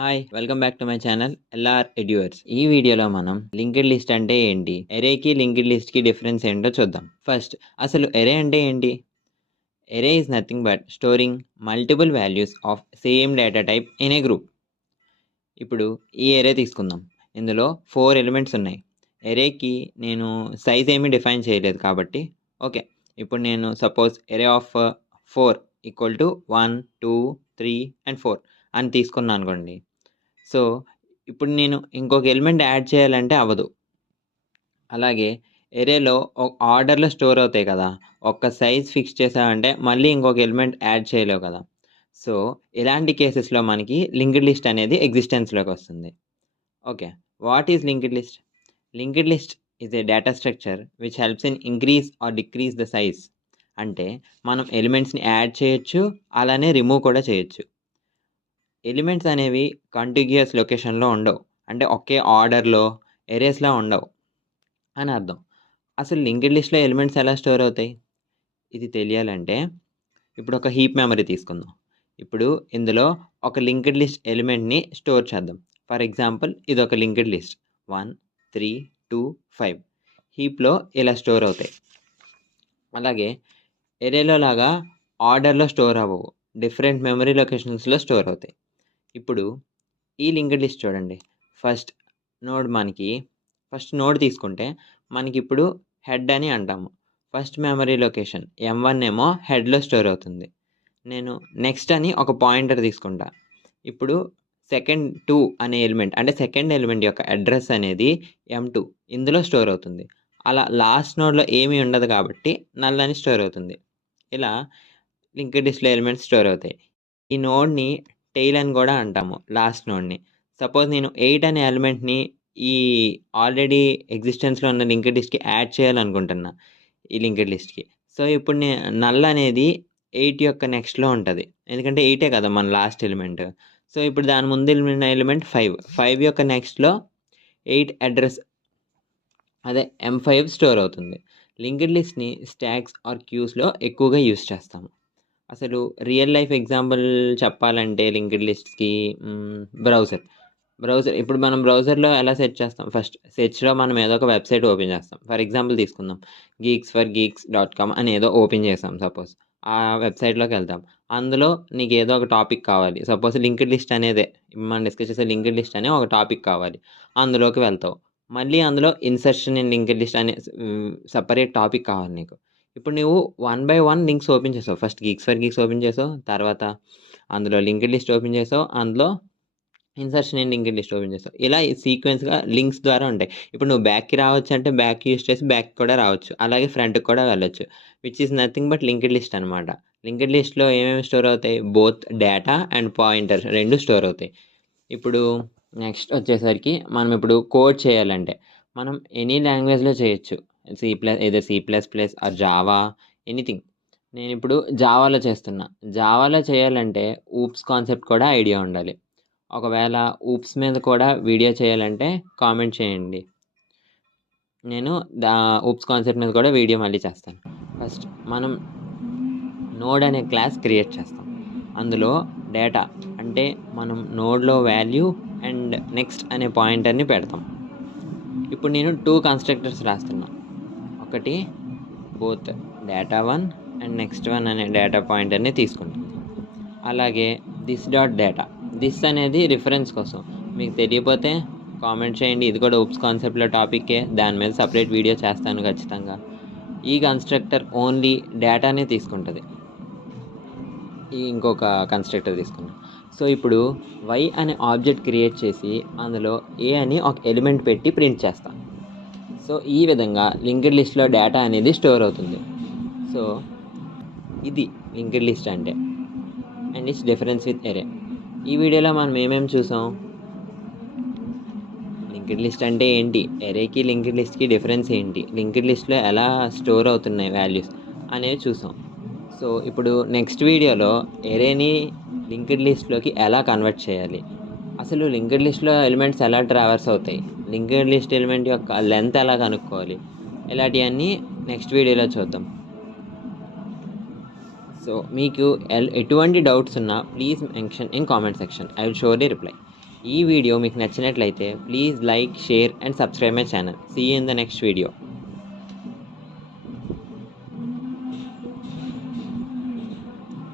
Hi welcome back to my channel LR Eduverse. ఈ వీడియోలో మనం లింక్డ్ లిస్ట్ అంటే ఏంటి, ఎరేకి లింక్డ్ లిస్ట్కి డిఫరెన్స్ ఏంటో చూద్దాం. ఫస్ట్ అసలు ఎరే అంటే ఏంటి? Array is nothing but storing multiple values of same data type in a group. ఇప్పుడు ఈ ఎరే తీసుకుందాం. ఇందులో 4 ఎలిమెంట్స్ ఉన్నాయి. ఎరేకి నేను సైజ్ ఏమీ డిఫైన్ చేయలేదు కాబట్టి ఓకే. ఇప్పుడు నేను suppose ఎరే of 4 equal to 1 2 3 and 4 అని తీసుకున్నాను అనుకోండి. సో ఇప్పుడు నేను ఇంకొక ఎలిమెంట్ యాడ్ చేయాలంటే అవ్వదు. అలాగే ఎరేలో ఒక ఆర్డర్లో స్టోర్ అవుతాయి కదా, ఒక్క సైజ్ ఫిక్స్ చేసామంటే మళ్ళీ ఇంకొక ఎలిమెంట్ యాడ్ చేయలేవు కదా. సో ఇలాంటి కేసెస్లో మనకి లింక్డ్ లిస్ట్ అనేది ఎగ్జిస్టెన్స్లోకి వస్తుంది. Okay, what is linked list? Linked list is a data structure which helps in increase or decrease the size. అంటే మనం ఎలిమెంట్స్ని యాడ్ చేయొచ్చు, అలానే రిమూవ్ కూడా చేయొచ్చు. ఎలిమెంట్స్ అనేవి కంటిగ్యూయస్ లొకేషన్లో ఉండవు, అంటే ఒకే ఆర్డర్లో ఎరేస్లా ఉండవు అని అర్థం. అసలు లింక్డ్ లిస్ట్లో ఎలిమెంట్స్ ఎలా స్టోర్ అవుతాయి? ఇది తెలియాలంటే ఇప్పుడు ఒక హీప్ మెమరీ తీసుకుందాం. ఇప్పుడు ఇందులో ఒక లింక్డ్ లిస్ట్ ఎలిమెంట్ని స్టోర్ చేద్దాం. ఫర్ ఎగ్జాంపుల్ ఇది ఒక లింక్డ్ లిస్ట్ 1 3 2 5 హీప్లో ఇలా స్టోర్ అవుతాయి. అలాగే ఎరేలో లాగా ఆర్డర్లో స్టోర్ అవ్వవు, డిఫరెంట్ మెమరీ లొకేషన్స్లో స్టోర్ అవుతాయి. ఇప్పుడు ఈ లింక్డ్ లిస్ట్ చూడండి. ఫస్ట్ నోడ్ తీసుకుంటే మనకి ఇప్పుడు హెడ్ అని అంటాము. ఫస్ట్ మెమరీ లొకేషన్ M1 ఏమో హెడ్లో స్టోర్ అవుతుంది. నేను నెక్స్ట్ అని ఒక పాయింటర్ తీసుకుంటా. ఇప్పుడు సెకండ్ 2 అనే ఎలిమెంట్, అంటే సెకండ్ ఎలిమెంట్ యొక్క అడ్రస్ అనేది M2 ఇందులో స్టోర్ అవుతుంది. అలా లాస్ట్ నోడ్లో ఏమీ ఉండదు కాబట్టి నల్ అని స్టోర్ అవుతుంది. ఇలా లింక్డ్ లిస్ట్లో ఎలిమెంట్స్ స్టోర్ అవుతాయి. ఈ నోడ్ని టెయిల్ అని కూడా అంటాము, లాస్ట్ నోడ్ని. సపోజ్ నేను 8 అనే ఎలిమెంట్ని ఈ ఆల్రెడీ ఎగ్జిస్టెన్స్లో ఉన్న లింక్డ్ లిస్ట్కి యాడ్ చేయాలనుకుంటున్నా ఈ లింక్డ్ లిస్ట్కి. సో ఇప్పుడు నల్ అనేది 8 యొక్క నెక్స్ట్లో ఉంటుంది, ఎందుకంటే 8ఏ కదా మన లాస్ట్ ఎలిమెంట్. సో ఇప్పుడు దాని ముందు ఎలిమెంట్ 5 యొక్క నెక్స్ట్లో 8 అడ్రస్ అదే M5 స్టోర్ అవుతుంది. లింక్డ్ లిస్ట్ని స్టాక్స్ ఆర్ క్యూస్లో ఎక్కువగా యూస్ చేస్తాము. అసలు రియల్ లైఫ్ ఎగ్జాంపుల్ చెప్పాలంటే లింక్డ్ లిస్ట్స్కి బ్రౌజర్ ఇప్పుడు మనం బ్రౌజర్లో ఎలా సెర్చ్ చేస్తాం? ఫస్ట్ సెర్చ్లో మనం ఏదో ఒక వెబ్సైట్ ఓపెన్ చేస్తాం. ఫర్ ఎగ్జాంపుల్ తీసుకుందాం, geeksforgeeks.com అని ఏదో ఓపెన్ చేస్తాం. సపోజ్ ఆ వెబ్సైట్లోకి వెళ్తాం. అందులో నీకు ఏదో ఒక టాపిక్ కావాలి. సపోజ్ లింక్డ్ లిస్ట్ అనేదే మనం డిస్కస్ చేసే లింక్డ్ లిస్ట్ అనే ఒక టాపిక్ కావాలి. అందులోకి వెళ్తావు. మళ్ళీ అందులో ఇన్సర్షన్ ఇన్ లింక్డ్ లిస్ట్ అనే సపరేట్ టాపిక్ కావాలి నీకు. ఇప్పుడు నువ్వు 1 by 1 లింక్స్ ఓపెన్ చేసావు. First Geeks for Geeks open చేసావు, తర్వాత అందులో లింక్డ్ లిస్ట్ ఓపెన్ చేసావు, అందులో insertion in linked list open చేస్తావు. ఇలా సీక్వెన్స్గా లింక్స్ ద్వారా ఉంటాయి. ఇప్పుడు నువ్వు బ్యాక్కి రావచ్చు అంటే బ్యాక్ యూస్ చేసి బ్యాక్ కూడా రావచ్చు, అలాగే ఫ్రంట్కి కూడా వెళ్ళొచ్చు, which is nothing but linked list అనమాట. లింక్డ్ లిస్ట్లో ఏమేమి స్టోర్ అవుతాయి? బోత్ డేటా అండ్ పాయింటర్ రెండు స్టోర్ అవుతాయి. ఇప్పుడు నెక్స్ట్ వచ్చేసరికి మనం ఇప్పుడు కోడ్ చేయాలంటే మనం ఎనీ లాంగ్వేజ్లో చేయొచ్చు. C++ or Java, anything. నేను ఇప్పుడు జావాలో చేస్తున్నా. జావాలో చేయాలంటే ఊప్స్ కాన్సెప్ట్ కూడా ఐడియా ఉండాలి. ఒకవేళ ఊప్స్ మీద కూడా వీడియో చేయాలంటే కామెంట్ చేయండి, నేను ఊప్స్ కాన్సెప్ట్ మీద కూడా వీడియో మళ్ళీ చేస్తాను. ఫస్ట్ మనం నోడ్ అనే క్లాస్ క్రియేట్ చేస్తాం. అందులో డేటా అంటే మనం నోడ్లో వాల్యూ అండ్ నెక్స్ట్ అనే పాయింటర్ని పెడతాం. ఇప్పుడు నేను 2 కన్స్ట్రక్టర్స్ రాస్తున్నా. ఒకటి బోత్ data1 అండ్ నెక్స్ట్ 1 అనే డేటా పాయింటర్ని తీసుకుంటాను. అలాగే this.data, దిస్ అనేది రిఫరెన్స్ కోసం. మీకు తెలియకపోతే కామెంట్ చేయండి, ఇది కూడా ఊప్స్ కాన్సెప్ట్లో టాపిక్కే, దాని మీద సపరేట్ వీడియో చేస్తాను ఖచ్చితంగా. ఈ కన్స్ట్రక్టర్ ఓన్లీ డేటానే తీసుకుంటుంది. ఇంకొక కన్స్ట్రక్టర్ తీసుకున్నాం. సో ఇప్పుడు y అనే ఆబ్జెక్ట్ క్రియేట్ చేసి అందులో a అని ఒక ఎలిమెంట్ పెట్టి ప్రింట్ చేస్తాం. సో ఈ విధంగా లింక్డ్ లిస్ట్లో డేటా అనేది స్టోర్ అవుతుంది. సో ఇది లింక్డ్ లిస్ట్ అంటే, అండ్ ఇట్స్ డిఫరెన్స్ విత్ ఎరే. ఈ వీడియోలో మనం ఏమేమి చూసాం? లింక్డ్ లిస్ట్ అంటే ఏంటి, ఎరేకి లింక్డ్ లిస్ట్కి డిఫరెన్స్ ఏంటి, లింక్డ్ లిస్ట్లో ఎలా స్టోర్ అవుతున్నాయి వాల్యూస్ అనేవి చూసాం. సో ఇప్పుడు నెక్స్ట్ వీడియోలో ఎరేని లింక్డ్ లిస్ట్లోకి ఎలా కన్వర్ట్ చేయాలి, అసలు లింక్డ్ లిస్ట్లో ఎలిమెంట్స్ ఎలా ట్రావర్స్ అవుతాయి, లింక్డ్ లిస్ట్ ఎలిమెంట్ యొక్క లెంత్ ఎలా కనుక్కోవాలి, ఇలాంటివన్నీ నెక్స్ట్ వీడియోలో చూద్దాం. సో మీకు ఎటువంటి డౌట్స్ ఉన్నా please mention in comment section, I will surely reply. ఈ వీడియో మీకు నచ్చినట్లయితే please like, share and subscribe my channel. See you in the next video.